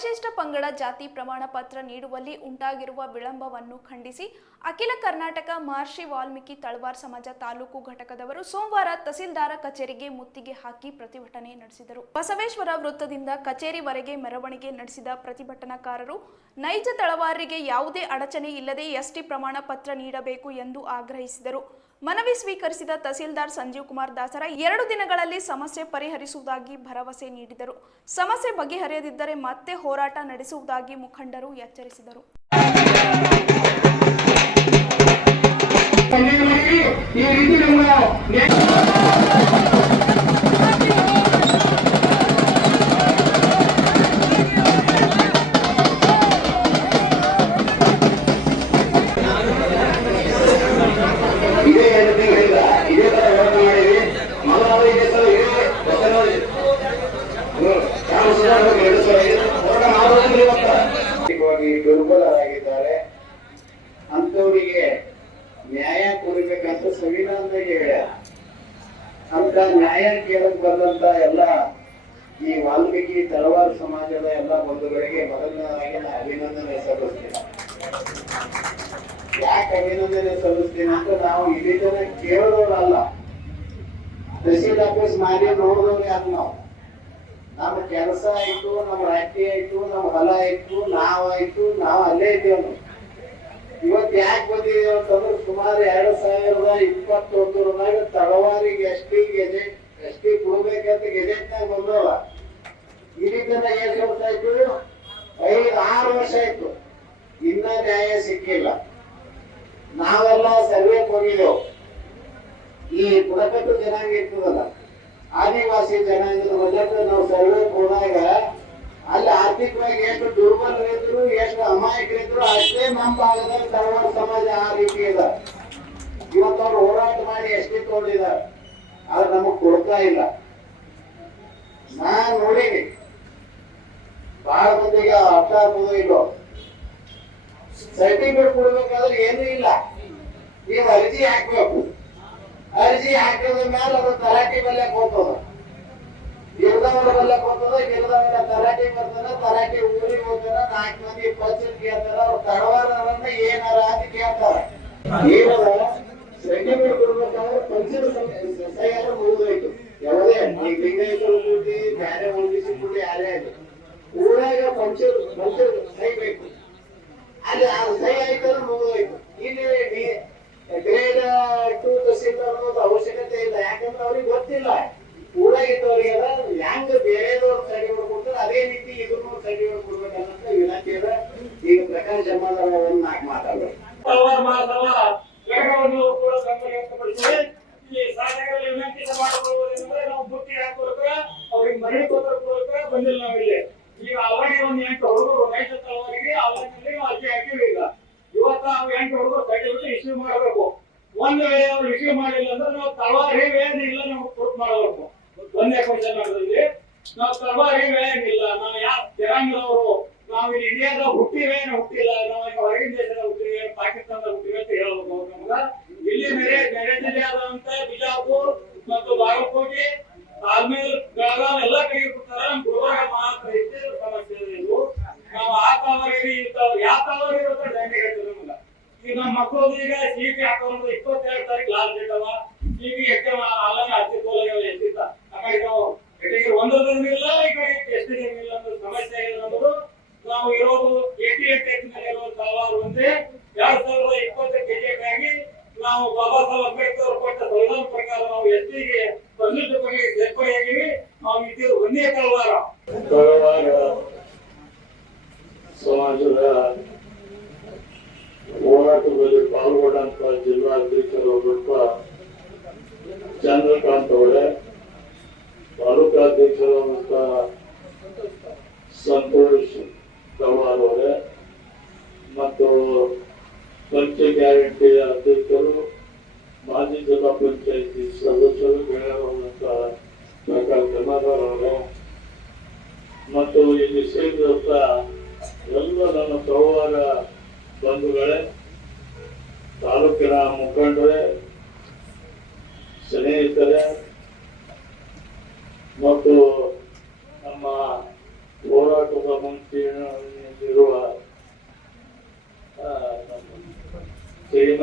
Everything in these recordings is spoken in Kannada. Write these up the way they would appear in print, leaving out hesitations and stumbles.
ಪರಿಶಿಷ್ಟ ಪಂಗಡ ಜಾತಿ ಪ್ರಮಾಣ ಪತ್ರ ನೀಡುವಲ್ಲಿ ಉಂಟಾಗಿರುವ ವಿಳಂಬವನ್ನು ಖಂಡಿಸಿ ಅಖಿಲ ಕರ್ನಾಟಕ ಮಹರ್ಷಿ ವಾಲ್ಮೀಕಿ ತಳವಾರ್ ಸಮಾಜ ತಾಲೂಕು ಘಟಕದವರು ಸೋಮವಾರ ತಹಸೀಲ್ದಾರ ಕಚೇರಿಗೆ ಮುತ್ತಿಗೆ ಹಾಕಿ ಪ್ರತಿಭಟನೆ ನಡೆಸಿದರು. ಬಸವೇಶ್ವರ ವೃತ್ತದಿಂದ ಕಚೇರಿವರೆಗೆ ಮೆರವಣಿಗೆ ನಡೆಸಿದ ಪ್ರತಿಭಟನಾಕಾರರು ನೈಜ ತಳವಾರರಿಗೆ ಯಾವುದೇ ಅಡಚಣೆ ಇಲ್ಲದೆ ಎಸ್ಟಿ ಪ್ರಮಾಣ ಪತ್ರ ನೀಡಬೇಕು ಎಂದು ಆಗ್ರಹಿಸಿದರು. ಮನವಿ ಸ್ವೀಕರಿಸಿದ ತಹಸೀಲ್ದಾರ್ ಸಂಜೀವ್ ಕುಮಾರ್ ದಾಸರ 2 ದಿನಗಳಲ್ಲಿ ಸಮಸ್ಯೆ ಪರಿಹರಿಸುವುದಾಗಿ ಭರವಸೆ ನೀಡಿದರು. ಸಮಸ್ಯೆ ಬಗೆಹರಿಯದಿದ್ದರೆ ಮತ್ತೆ ಹೋರಾಟ ನಡೆಸುವುದಾಗಿ ಮುಖಂಡರು ಎಚ್ಚರಿಸಿದರು. ದುರ್ಬಲರಾಗಿದ್ದಾರೆ ಅಂತವರಿಗೆ ನ್ಯಾಯ ಕೊಡಬೇಕಂತ ಸಂವಿಧಾನದಾಗ ಹೇಳ್ಯಾರ. ಅಂತ ನ್ಯಾಯ ಕೇಳಕ್ ಬಂದಂತ ಎಲ್ಲ ಈ ವಾಲ್ಮೀಕಿ ತಳವಾರ್ ಸಮಾಜದ ಎಲ್ಲ ಬಂಧುಗಳಿಗೆ ಮೊದಲನೇದಾಗಿ ನಾನು ಅಭಿನಂದನೆ ಸಲ್ಲಿಸ್ತೀನಿ. ಯಾಕೆ ಅಭಿನಂದನೆ ಸಲ್ಲಿಸ್ತೀನಿ ಅಂತ ನಾವು ಇಲ್ಲಿ ಜನ ಕೇಳೋರಲ್ಲ, ತಹಸೀಲ್ ಆಫೀಸ್ ಮಾಡಿ ನೋಡಿದವ್ರೆ ಅದು ನಾವು. ನಮ್ಮ ಕೆಲಸ ಆಯ್ತು, ನಮ್ಮ ರಾಜ್ಯ ಆಯ್ತು, ನಮ್ಮ ಹೊಲ ಆಯ್ತು, ನಾವಾಯ್ತು, ನಾವು ಅಲ್ಲೇ ಇದ್ದೇವೆ. ಇವತ್ತು ಯಾಕೆ ಬಂದಿದ್ದೀವಿ ಅಂತಂದ್ರೆ ಸುಮಾರು 2021 ತಳವಾರಿಗೆ ಎಸ್ಟಿ ಕೊಡ್ಬೇಕಂತ ಗೆಜೆಟ್ನಾಗ ಬಂದವ. ಇಲ್ಲಿ ತನ ಎಷ್ಟು ವರ್ಷ ಆಯ್ತು? 5-6 ವರ್ಷ ಆಯ್ತು, ಇನ್ನ ನ್ಯಾಯ ಸಿಕ್ಕಿಲ್ಲ. ನಾವೆಲ್ಲ ಸರ್ವೆಗೆ ಹೋಗಿದ್ದೆವು. ಈ ಬುಡಕಟ್ಟು ಜನಾಂಗ ಇರ್ತದಲ್ಲ, ಆದಿವಾಸಿ ಜನಾಂಗದ ಮೊದಲು ನಾವು ಸರ್ವೆಗೆ ಹೋದಾಗ ಅಲ್ಲಿ ಆರ್ಥಿಕವಾಗಿ ಎಷ್ಟು ದುರ್ಬಲರಿದ್ರು, ಎಷ್ಟು ಅಮಾಯಕರಿದ್ರು ಅಷ್ಟೇ ನಮ್ಮ ಭಾಗದಲ್ಲಿ ತಳವಾರ್ ಸಮಾಜ ಆ ರೀತಿ ಇದೆ. ಇವತ್ತು ಅವ್ರು ಹೋರಾಟ ಮಾಡಿ ಎಷ್ಟೇ ತಗೊಂಡಿದ್ದಾರೆ, ಆದ್ರೆ ನಮಗ್ ಕೊಡ್ತಾ ಇಲ್ಲ. ನಾನ್ ನೋಡೀನಿ ಬಹಳ ಮಂದಿಗೆ ಅರ್ಥ ಆಗ್ಬೋದು ಇಲ್ಲೋ, ಸರ್ಟಿಫಿಕೇಟ್ ಕೊಡ್ಬೇಕಾದ್ರೆ ಏನೂ ಇಲ್ಲ, ನೀವು ಅರ್ಜಿ ಹಾಕ್ಬೇಕು. ಅರ್ಜಿ ಹಾಕಿದ ಮೇಲೆ ಅದು ತಲಾಟಿ ಬೆಲೆಕ್ ಹೋಗ್ತದ, ಗಿರ್ದವರ ಬೆಲೆಕ್ ಹೋಗ್ತದ. ಗಿರ್ದವರ ತಲಾಟಿ ಬರ್ತಾನ, ತಲಾಟಿ ಊರಿಗೆ ಹೋಗ್ತಾನ, 4 ಮಂದಿ ಪಂಚಾಯತ್ ಕೇಳ್ತಾರ, ಅವ್ರು ತಡವಾರನ್ನ ಏನಾರ ಅಂತ ಕೇಳ್ತಾರ. ಏನದ ಸರ್ಟಿಫಿಕೇಟ್ ಕೊಡ್ಬೇಕಾದ್ರೆ ಪಂಚಾಯತ್ ಸಹಿ ಎಲ್ಲ ಮುಗಿದೋಯ್ತು. ಯಾವುದೇ ಈಗ ಲಿಂಗಾಯತರು ಕೂಡಿ ಬೇರೆ ಒಳಗಿಸಿ ಕೂಡಿ ಯಾರೇ ಆಯ್ತು, ಊರಾಗ ಪಂಚಾಯತ್ ಸಹಿ ಬೇಕು. ಅಲ್ಲಿ ಆ ಸಹಿ ಆಯ್ತಂದ್ರೆ ಮುಗಿದೋಯ್ತು. ಇಲ್ಲಿ ಗ್ರೇಡ್ 2 ತಹಸೀಲ್ದಾರ್ ಅನ್ನೋದು ಅವಶ್ಯಕತೆ ಇಲ್ಲ, ಯಾಕಂದ್ರೆ ಅವ್ರಿಗೆ ಗೊತ್ತಿಲ್ಲ. ಊರಾಗಿದ್ದವ್ರಿಗೆ ಹೆಂಗ್ ಬೇರೆದವ್ರು ಸರ್ಟಿಫಿಕೇಟ್ ಕೊಡ್ತಾರೆ ಅದೇ ರೀತಿ ಇದನ್ನು ಸರ್ಟಿಫಿಕೇಟ್ ಕೊಡ್ಬೇಕನ್ನಂತ ಇಲಾಖೆಯ ಈಗ ಪ್ರಕಾಶ್ ಜಮಾದಾರ್ ಒಂದು 4 ಮಾತಾಡಬೇಕು. ನಾವು ಬುಟ್ಟಿ ಹಾಕೋದಕ್ಕ ಅವ್ರಿಗೆ ಮನೆ ಕೊಡೋದಕ್ಕ ಬಂದಿಲ್ಲ. ನಾವಿಲ್ಲಿ ಈಗ ಆಲ್ರೆಡಿ ಒಂದು 8 ಹುಡುಗರು ನೈಜ ತಳವಾರಿಗೆ ಆಲ್ರೆಡಿ ಅರ್ಜಿ ಹಾಕಿವಿ. ಈಗ ಇವತ್ತು ನಾವು 8 ಹುಡುಗರು ಸರ್ಟಿಫಿಕೇಟ್ ಇಶ್ಯೂ ಮಾಡಬೇಕು. ಒಂದು ವೇಳೆ ಅವ್ರು ಇಶ್ಯೂ ಮಾಡಿಲ್ಲ ಅಂದ್ರೆ ನಾವು ತಳವಾರಿ ವೇನ್ ಇಲ್ಲ ನಮ್ಗೆ ಪ್ರೂಫ್ ಮಾಡಬೇಕು. ಒಂದೇ ಕ್ವಶನ್ ಮಾಡೋದ್ರಲ್ಲಿ ನಾವು ತಳವಾರಿ ವೇನ್ ಇಲ್ಲ, ನಾವು ಯಾರು ಜನಾಂಗದವರು, ನಾವು ಇಲ್ಲಿ ಇಂಡಿಯಾದ ಹುಟ್ಟಿವೇನು ಹುಟ್ಟಿಲ್ಲ, ನಾವು ಹೊರಗಿನ ದೇಶದ ಹುಟ್ಟಿವೆ, ಪಾಕಿಸ್ತಾನದ ಹುಟ್ಟಿವೆ ಅಂತ ಹೇಳ್ಬೇಕು. ನಮ್ಗ ಇಲ್ಲಿ ನೆರೆ ಆದಂತ ಬಿಜಾಪುರ್ ಮತ್ತು ಬಾಗಲಕೋಟೆ ಆದ್ಮೇಲೆ ಬೆಳಗಾವ್ ಎಲ್ಲ ಕಡೆಗೆ ಕೊಡ್ತಾರೆ. ನಮ್ ಗುಲ್ಬರ್ಗ ಮಾತ್ರ ಇಷ್ಟೇ ಸಮಸ್ಯೆ ಇದೆ. ನಾವು ಆ ತಾವರಿಗೆ ಯಾವ ತಾವರಿ ಇರುತ್ತೆ ದಂಡ ಹೇಳ್ತೀವಿ. ನಮ್ಗ ಈಗ ನಮ್ಮ ಮಕ್ಕಳು ಈಗ ಸಿಟಿ ಹಾಕೋದು 22 ತಾರೀಕು ಲಾಸ್ಟ್ ಡೇಟ್ ಅವ. ಈಗ ಎಕ್ಸಾಮ್ ಆನ್ಲೈನ್ ಹಚ್ಚಿಕೊಳ್ಳ ಎಷ್ಟಿತ್ತ ಆ ಕಡೆ ನಾವು ಕಡೆಗೆ ಒಂದೊಂದು ಇಲ್ಲ, ಈ ಕಡೆ ಎಷ್ಟು ಇಲ್ಲ ಅನ್ನೋ ಸಮಸ್ಯೆ ಆಗಿದೆ. ನಮ್ಮದು ನಾವು ಇರೋದು 88 ಮೇಲೆ ಇರೋ ತಳವಾರು ಒಂದೇ 2020 ಗೆಜೆಟ್ ಆಗಿ ನಾವು ಬಾಬಾ ಸಾಹೇಬ್ ಅಂಬೇಡ್ಕರ್ ಕೊಟ್ಟ ಸಂವಿಧಾನ ಪ್ರಕಾರ ನಾವು ಎಸ್ಟಿಗೆ ಪರಿಶಿಷ್ಟ ಬಗ್ಗೆ ಸೇರ್ಪಡೆಯಾಗಿವಿ. ನಾವು ಇದು ಒಂದೇ ತಳವಾರ ಸಮಾಜದ ಹೋರಾಟದಲ್ಲಿ ಪಾಲ್ಗೊಂಡಂತ ಜಿಲ್ಲಾಧ್ಯಕ್ಷರಾದಂತ ಚಂದ್ರಕಾಂತ್ ಅವರೇ, ತಾಲೂಕಾಧ್ಯಕ್ಷರಾದಂತ ಸಂತೋಷ್ ತಳವಾರ್ ಅವರೇ ಮತ್ತು ಪಂಚ ಗ್ಯಾರಂಟಿಯ ಅಧ್ಯಕ್ಷರು, ಮಾಜಿ ಜಿಲ್ಲಾ ಪಂಚಾಯತಿ ಸದಸ್ಯರು ಗೆಳೆಯರಾದಂತ ಪ್ರಕಾಶ್ ಜಮಾದಾರ್ ಅವರೇ ಮತ್ತು ಇಲ್ಲಿ ಸೇರಿದಂತ ಎಲ್ಲ ನನ್ನ ತಳವಾರ ಬಂಧುಗಳೇ, ತಾಲೂಕಿನ ಮುಖಂಡರೇ, ಸ್ನೇಹಿತರೆ ಮತ್ತು ನಮ್ಮ ಹೋರಾಟದ ಮುಂಚೂಣಿಯ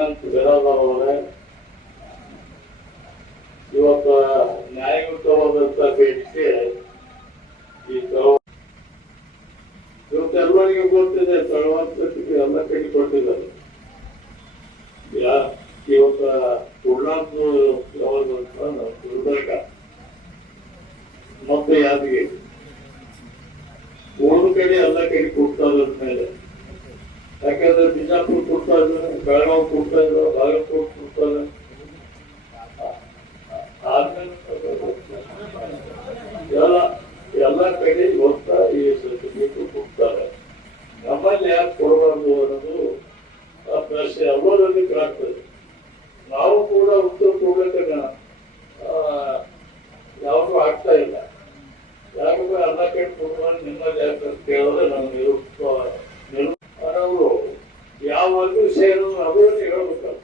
ಶ್ರೀಮಂತ ಬಿರಾದರವರೇ, ಇವತ್ತು ನ್ಯಾಯಯುತವಾದಂತ ಬೇಡಿಕೆ ಈ ಇವತ್ತೆಲ್ಲರಿಗೂ ಗೊತ್ತಿದೆ. ತಳವಾರಕ್ಕೆ ಎಲ್ಲ ಕಡೆ ಕೊಟ್ಟಿದ್ದಾರೆ. ಇವತ್ತ ಉಳ್ಳಾರ್ದು ಯಾವಾಗ ಗುಲ್ಬರ್ಗ ಮತ್ತೆ ಯಾದಗಿರಿ ಮೂರು ಕಡೆ ಎಲ್ಲ ಕಡೆ ಕೊಡ್ತಾ ಇದ್ರ ಮೇಲೆ. ಯಾಕಂದ್ರೆ ಬಿಜಾಪುರ ಕೊಡ್ತಾ ಇದ್ದಾರೆ, ಬೆಳಗಾವಿ ಕೊಡ್ತಾ ಇದ್ದಾರೆ, ಬಾಗಲಕೋಟೆ ಕೊಡ್ತಾರೆ. ಎಲ್ಲ ಕಡೆ ಇವತ್ತ ಈ ಸರ್ಟಿಫಿಕೇಟ್ ಕೊಡ್ತಾರೆ. ನಮ್ಮಲ್ಲಿ ಯಾಕೆ ಕೊಡಬಾರ್ದು ಅನ್ನೋದು ಪ್ರಶ್ನೆ ಎಲ್ಲರಲ್ಲಿ ಕಾಡ್ತದೆ. ನಾವು ಕೂಡ ಉತ್ತರ ಕೊಡ್ಬೇಕನ್ನ ಯಾವುದು ಆಗ್ತಾ ಇಲ್ಲ. ಯಾಕಂದ್ರೆ ಎಲ್ಲ ಕಡೆ ಕೊಡುವ ನಿಮ್ಮಲ್ಲಿ ಯಾಕಂತ ಕೇಳಿದ್ರೆ ನಾವು ಅವರು ಯಾವ ವರ್ಗ ಸೇರೋದು ಅದನ್ನು ಹೇಳ್ಬೇಕಲ್ಲ.